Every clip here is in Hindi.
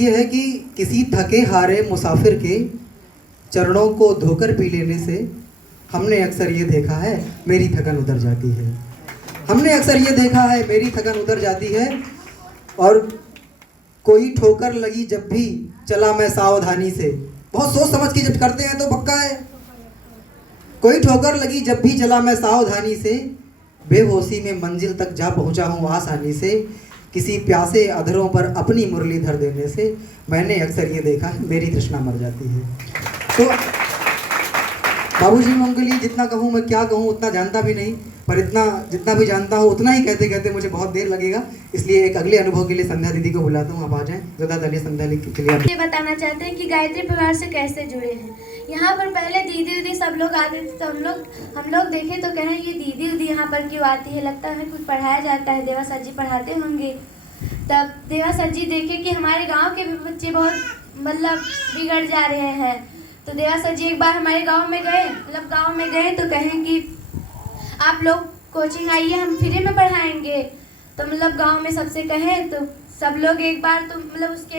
ये है कि किसी थके हारे मुसाफिर के चरणों को धोकर पी लेने से हमने अक्सर ये देखा है मेरी थकन उतर जाती है। हमने अक्सर ये देखा है मेरी थकन उतर जाती है। और कोई ठोकर लगी जब भी चला मैं सावधानी से, बहुत सोच समझ के जब करते हैं तो पक्का है। कोई ठोकर लगी जब भी चला मैं सावधानी से, बेहोशी में मंजिल तक जा पहुंचा हूँ आसानी से। किसी प्यासे अधरों पर अपनी मुरली धर देने से मैंने अक्सर ये देखा है मेरी तृष्णा मर जाती है। तो बाबूजी, मैं उनके लिए जितना कहूँ, मैं क्या कहूँ उतना जानता भी नहीं, पर इतना जितना भी जानता हूँ उतना ही कहते कहते मुझे बहुत देर लगेगा। इसलिए एक अगले अनुभव के लिए संध्या दीदी को बुलाता हूँ, आप आ जाएं। ज़्यादा संध्या के लिए ये बताना चाहते हैं कि गायत्री परिवार से कैसे जुड़े हैं। यहाँ पर पहले दीदी सब लोग आते थे, तो हम लोग देखे तो कहें ये दीदी यहाँ पर क्यों आती है, लगता है कुछ पढ़ाया जाता है, देवा सर जी पढ़ाते होंगे। तब देवा सर जी देखे कि हमारे गाँव के बच्चे बहुत मतलब बिगड़ जा रहे हैं, तो देवा सर जी एक बार हमारे गाँव में गए तो कहें कि आप लोग कोचिंग आइए, हम फ्री में पढ़ाएंगे। तो मतलब गांव में सबसे कहें तो सब लोग एक बार, तो मतलब उसके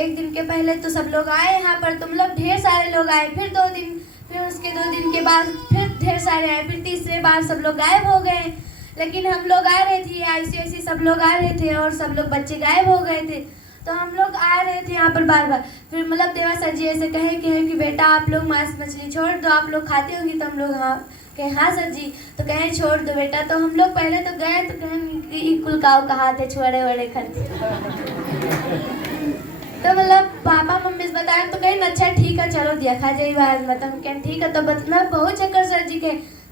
एक दिन के पहले तो सब लोग आए यहाँ पर, तो मतलब ढेर सारे लोग आए। फिर 2 दिन, फिर उसके 2 दिन के बाद फिर ढेर सारे आए। फिर तीसरे बार सब लोग गायब हो गए। लेकिन हम लोग आ रहे थे, ऐसे सब लोग आ रहे थे और सब लोग बच्चे गायब हो गए थे। तो हम लोग आ रहे थे यहाँ पर बार बार। फिर मतलब देवा सर जी ऐसे कहें कि बेटा आप लोग मांस मछली छोड़ दो, आप लोग खाते होंगे। तो हम लोग हाँ सर जी। तो कहें छोड़ दो बेटा। तो हम लोग पहले तो गए तो कहें कुलकाव कहा थे छोड़े वड़े खर्चे। तो मतलब पापा मम्मी से बताया तो कहें अच्छा ठीक है चलो देखा जाए बात, मतलब कहें ठीक है। तो मतलब बहुत चक्कर सर जी के,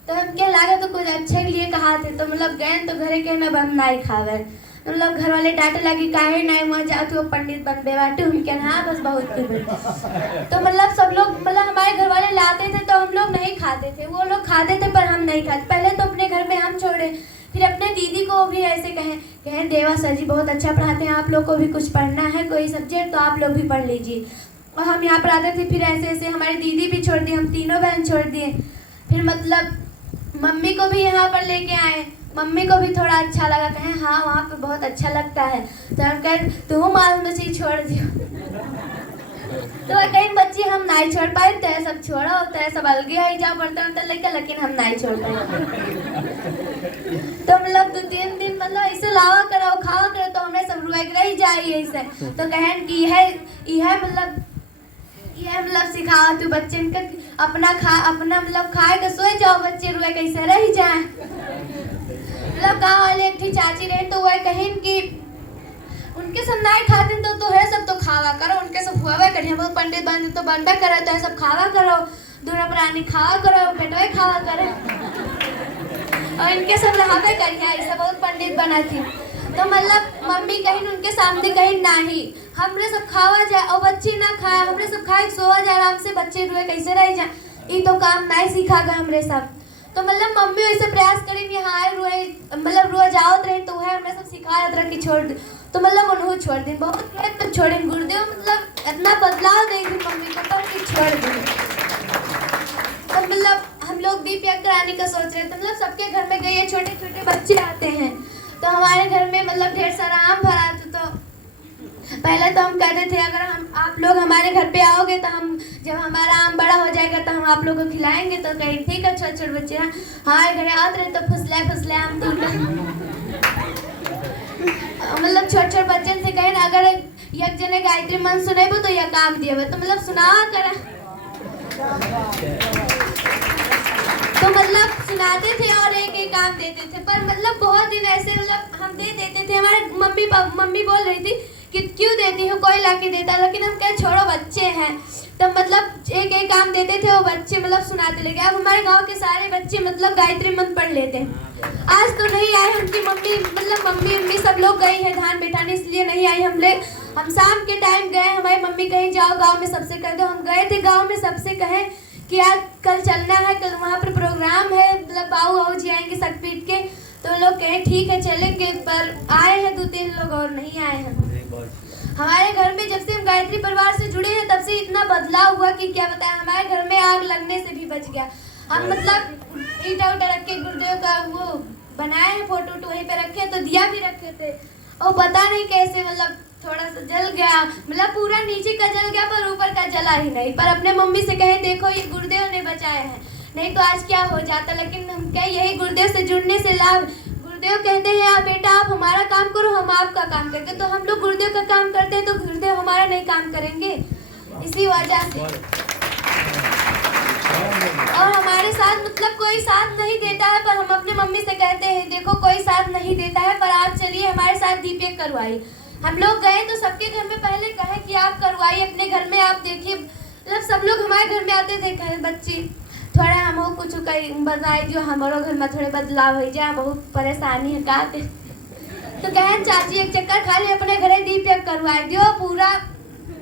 तो हम क्या लागे तो कुछ अच्छे के लिए कहा थे। तो मतलब गए तो घरे के न हम नहीं खावे, मतलब घर वाले डांटे लगी काहे नहीं वहाँ जाते हो पंडित बनबे बाटे। हम क्या हाँ बस बहुत तो मतलब सब लोग मतलब हमारे घर वाले लाते थे तो हम लोग नहीं खाते थे, वो लोग खाते थे पर हम नहीं खाते। पहले तो अपने घर में हम छोड़े, फिर अपने दीदी को भी ऐसे कहें देवा सर जी बहुत अच्छा पढ़ाते हैं, आप लोग को भी कुछ पढ़ना है कोई सब्जेक्ट तो आप लोग भी पढ़ लीजिए। और हम यहाँ पर आते थे। फिर ऐसे हमारी दीदी भी छोड़ दी, हम तीनों बहन छोड़ दिए। फिर मतलब मम्मी को भी यहाँ पर लेके आए, मम्मी को भी थोड़ा अच्छा लगा, कहें हाँ वहाँ पे बहुत अच्छा लगता है। तो हम कहें तुम मालूम मछली छोड़ दियो। तो कहीं बच्चे हम नहीं छोड़ पाए, तय सब छोड़ो, तय सब अलगे ही जाओ पढ़ते लेकर, लेकिन हम नहीं छोड़ पाए। तो मतलब 2-3 दिन मतलब ऐसे लावा करो खावा करो तो हमें सब रुआ रह जाए ऐसे। तो कहें कि यह मतलब सिखाओ तू बच्चे का अपना मतलब खाए के सोए जाओ, बच्चे रुए कैसे रह जाए। मतलब गाँव वाले एक थी चाची रहे तो वह कहें कि उनके सब नहीं खाते तो है सब तो खावा करो, उनके सब हुआ करिए, बहुत पंडित बन तो बनता करो तो है सब खावा करो, दूरा प्राणी खावा करो, बेटवा खावा करे और इनके सब लहावे करिए, ऐसा बहुत पंडित बना थी। तो मतलब मम्मी कहीं उनके सामने कहीं नहीं, हमरे सब खावा जाए और बच्चे ना खाए, हमरे सब खाए सोवा जाए आराम से, बच्चे रुए कैसे रह जाए, ये तो काम नहीं सीखा गए हमरे सब। तो मतलब मम्मी वैसे प्रयास करें हाँ रुए मतलब रुआ जाओ रहे तो वह हमने सब सिखाया तरह की छोड़ दी। तो मतलब उन्होंने छोड़ दी, बहुत तो छोड़े गुरुदेव मतलब इतना बदलाव दे दी मम्मी को पर कि छोड़ दी। तो मतलब हम लोग दीप यज्ञ कराने का सोच रहे थे, मतलब सबके घर में गए छोटे छोटे बच्चे आते हैं। तो हमारे घर में मतलब ढेर सारा आम भरा था। तो पहले तो हम कहते थे अगर आप लोग हमारे घर पे आओगे तो हम जब हमारा आम बड़ा हो जाएगा तो हम आप लोगों को खिलाएंगे। तो कहीं ठीक है छोटे छोटे बच्चे हमारे घर आते रहे तो फुसले आम दूर मतलब छोटे बच्चे से कहें अगर एक जने गायत्री मन सुनेबो तो यह काम दिए तो मतलब सुना करा। तो मतलब सुनाते थे और एक काम देते थे, पर मतलब बहुत दिन ऐसे मतलब हम दे देते थे। हमारे मम्मी बोल रही थी कि क्यों देती हो, कोई लाके देता, लेकिन हम क्या छोड़ो बच्चे हैं। तो मतलब एक काम देते थे वो बच्चे मतलब सुनाते लगे। अब हमारे गांव के सारे बच्चे मतलब गायत्री मंत्र पढ़ लेते हैं। आज तो नहीं आए उनकी मम्मी मतलब मम्मी सब लोग गई है धान बैठाने, इसलिए नहीं आई। हम शाम के टाइम गए, हमारी मम्मी कहीं जाओ गाँव में सबसे कह दो। हम गए थे गाँव में सबसे कहें कि आज कल चलना है, कल वहाँ पर प्रोग्राम है, मतलब बाऊ जी आएंगे शक्तिपीठ के। तो लोग कहें ठीक है चलेंगे, पर आए हैं 2-3 लोग और नहीं आए हैं। हमारे घर में जब से हम गायत्री परिवार से जुड़े हैं तब से इतना बदलाव हुआ कि क्या बताएं। हमारे घर में आग लगने से भी बच गया। हम मतलब ईटा उटा रख के गुरुदेव का वो बनाए हैं, फोटो वहीं पे रखे, तो दिया भी रखे थे और पता नहीं कैसे मतलब थोड़ा सा जल गया, मतलब पूरा नीचे का जल गया पर ऊपर का जला ही नहीं। पर अपने मम्मी से कहे देखो ये गुरुदेव ने बचाए हैं, नहीं तो आज क्या हो जाता। लेकिन हम क्या, यही गुरुदेव से जुड़ने से लाभ। गुरुदेव कहते हैं आप बेटा आप हमारा काम करो, हम आपका काम करेंगे। तो हम लोग गुरुदेव का काम करते हैं तो गुरुदेव हमारा नहीं काम करेंगे, इसी वजह से। और हमारे साथ मतलब कोई साथ नहीं देता है, पर हम अपने मम्मी से कहते हैं देखो कोई साथ नहीं देता है, पर आप चलिए हमारे साथ दीपक करवाइए। हम लोग गए तो सबके घर में पहले कहे कि आप करवाइए, अपने घर में आप देखिए। मतलब सब लोग हमारे घर में आते थे, कहे बच्ची थोड़ा हम कुछ बताए जो हमारे घर में थोड़े बदलाव हो जाए, बहुत परेशानी है का। तो कहे चाची एक चक्कर खाली अपने घरे दीपक करवाए दियो, पूरा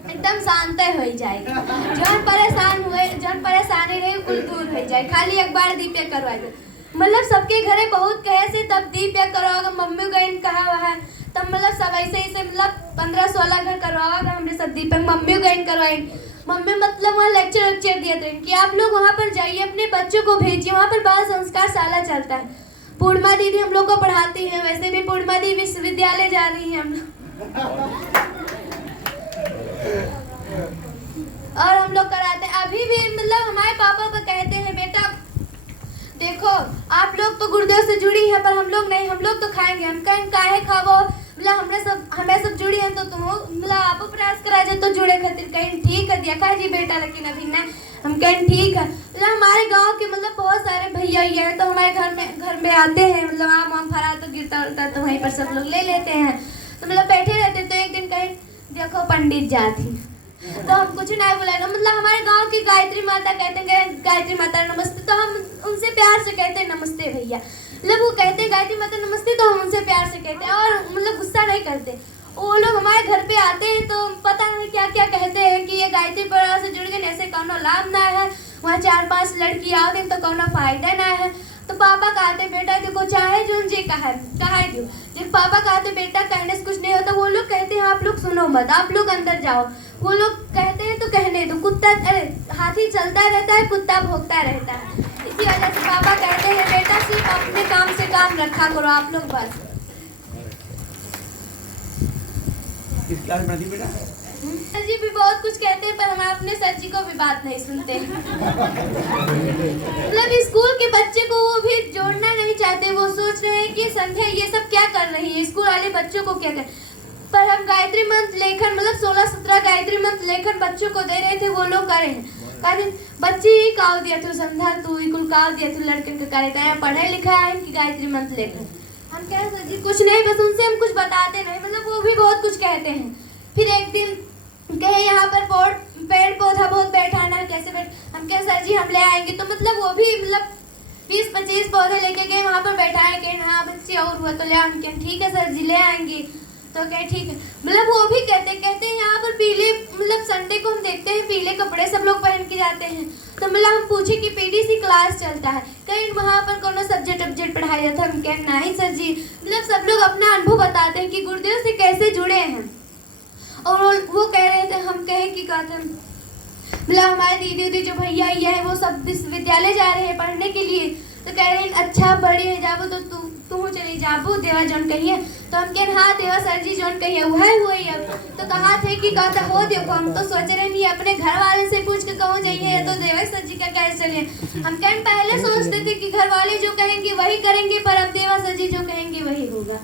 एकदम शांत हो जाएगी। जौन परेशान हुए, जौन परेशानी रही कुल दूर हो जाए, खाली एक बार दीपक करवाए दो। मतलब सबके घरे बहुत कहे से तब दीपक करवाओगे, मम्मी गई कहा हुआ है तब मतलब सब ऐसे ऐसे मतलब 15-16 घर करवाओगे हमने सब दीपक। मम्मी गई करवाई, मम्मी मतलब वहाँ लेक्चर दिए थे कि आप लोग वहाँ पर जाइए, अपने बच्चों को भेजिए, वहाँ पर बाल संस्कार शाला चलता है। पूर्णिमा दीदी हम लोग को पढ़ाती है, वैसे भी पूर्णिमा दीदी विश्वविद्यालय जा रही है हम लोग। और हम लोग कराते अभी भी। मतलब हमारे पापा को कहते हैं बेटा देखो आप लोग तो गुरुदेव से जुड़ी है पर हम लोग नहीं, हम लोग तो खाएंगे। हम कहें काहे खावो, मतलब हमें सब जुड़ी है तो तुम मतलब आप प्रयास करा जाए तो जुड़े खातिर। कहीं ठीक है देखा जी बेटा, लेकिन अभी ना हम कहें ठीक है। मतलब हमारे गांव के मतलब बहुत सारे भैया ही हैं तो हमारे घर में आते हैं, मतलब आम फरा तो गिरता उड़ता तो वहीं पर सब लोग ले लेते हैं। तो मतलब बैठे रहते तो एक दिन कहीं देखो पंडित जाती तो हम कुछ नहीं बोला ना। मतलब हमारे गांव की गायत्री माता कहते हैं गायत्री माता नमस्ते, तो हम उनसे प्यार से कहते हैं नमस्ते भैया। मतलब वो कहते हैं गायत्री माता नमस्ते तो हम उनसे प्यार से कहते हैं और मतलब गुस्सा नहीं करते। वो लोग हमारे घर पे आते हैं तो पता नहीं क्या क्या कहते हैं कि ये गायत्री परिवार से जुड़ गए ऐसे कौनो लाभ ना है, वहाँ 4-5 लड़की आओगे तो कौनो फायदा ना है। तो पापा कहते बेटा देखो चाहे जो जी कहा दो, जब पापा कहते बेटा कहने से कुछ नहीं होता। वो लोग कहते हैं आप लोग सुनो मत, आप लोग अंदर जाओ। वो लोग कहते हैं तो कहने दो, कुत्ता अरे हाथी चलता रहता है कुत्ता भौंकता रहता है। इसी वजह से पापा कहते हैं बेटा सिर्फ अपने काम से काम रखा करो आप लोग बस। किस क्लास में थी बेटा? सर जी भी बहुत कुछ कहते हैं पर हम अपने सर जी को भी बात नहीं सुनते। मतलब स्कूल के बच्चे को वो भी जोड़ना नहीं चाहते, वो सोच रहे हैं कि संध्या ये सब क्या कर रही है, स्कूल वाले बच्चों को क्या कर। पर हम गायत्री मंत्र लेखन मतलब 16-17 गायत्री मंत्र लेखन बच्चों को दे रहे थे, वो लोग करे हैं। कारण बच्चे ही काव दिया तू संध्या तू कुल काव दिया तू लड़के का कार्य पढ़े लिखा है कि गायत्री मंत्र लेखन। हम कह सर जी कुछ नहीं, बस उनसे हम कुछ बताते नहीं, मतलब वो भी बहुत कुछ कहते हैं। फिर एक दिन कहे यहाँ पर पेड़ पौधा बहुत बैठाना है, कैसे हम कहे सर जी हम ले आएंगे। तो मतलब वो भी मतलब 20-25 पौधे लेके गए वहाँ पर बैठाए, कहे हाँ बच्चे और हुआ तो ले आएंगे। ठीक है सर जी ले आएंगे। तो कहे ठीक है। मतलब वो भी कहते हैं यहाँ पर पीले मतलब संडे को हम देखते हैं पीले कपड़े सब लोग पहन के जाते हैं। तो मतलब हम पूछे कि पीडीसी क्लास चलता है, कहीं वहाँ पर कौन सब्जेक्ट पढ़ाया जाता है। हम कहे नहीं सर जी। मतलब सब लोग अपना अनुभव बताते हैं कि गुरुदेव से कैसे जुड़े हैं। और वो कह रहे थे, हम कहे कि कहते मतलब हमारे दीदी जो भैया ये है वो सब विश्वविद्यालय जा रहे हैं पढ़ने के लिए। तो कह रहे हैं अच्छा बड़ी है जाबो तो तू चली जाबो देवा जौन कहिए। तो हम कह हाँ देवा सर जी जौन कहिए वह हुई अब। तो कहा थे कि कहता हो देखो हम तो सोच रहे नहीं अपने घर वाले से पूछ के कहूँ जाइए तो देवा सर जी का कैसे चलिए। हम कहें पहले सोचते थे कि घर वाले जो कहेंगे वही करेंगे, पर अब देवा सर जी जो कहेंगे वही होगा।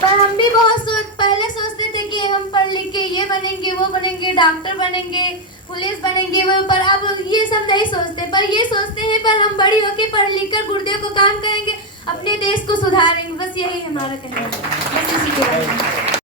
पर हम भी पहले सोचते थे कि हम पढ़ लिख के ये बनेंगे वो बनेंगे, डॉक्टर बनेंगे, पुलिस बनेंगे वो, पर अब ये सब नहीं सोचते। पर ये सोचते हैं पर हम बड़ी होके पढ़ लिख कर गुरुदेव को काम करेंगे, अपने देश को सुधारेंगे। बस यही हमारा कहना है। बस इसी के बारे में।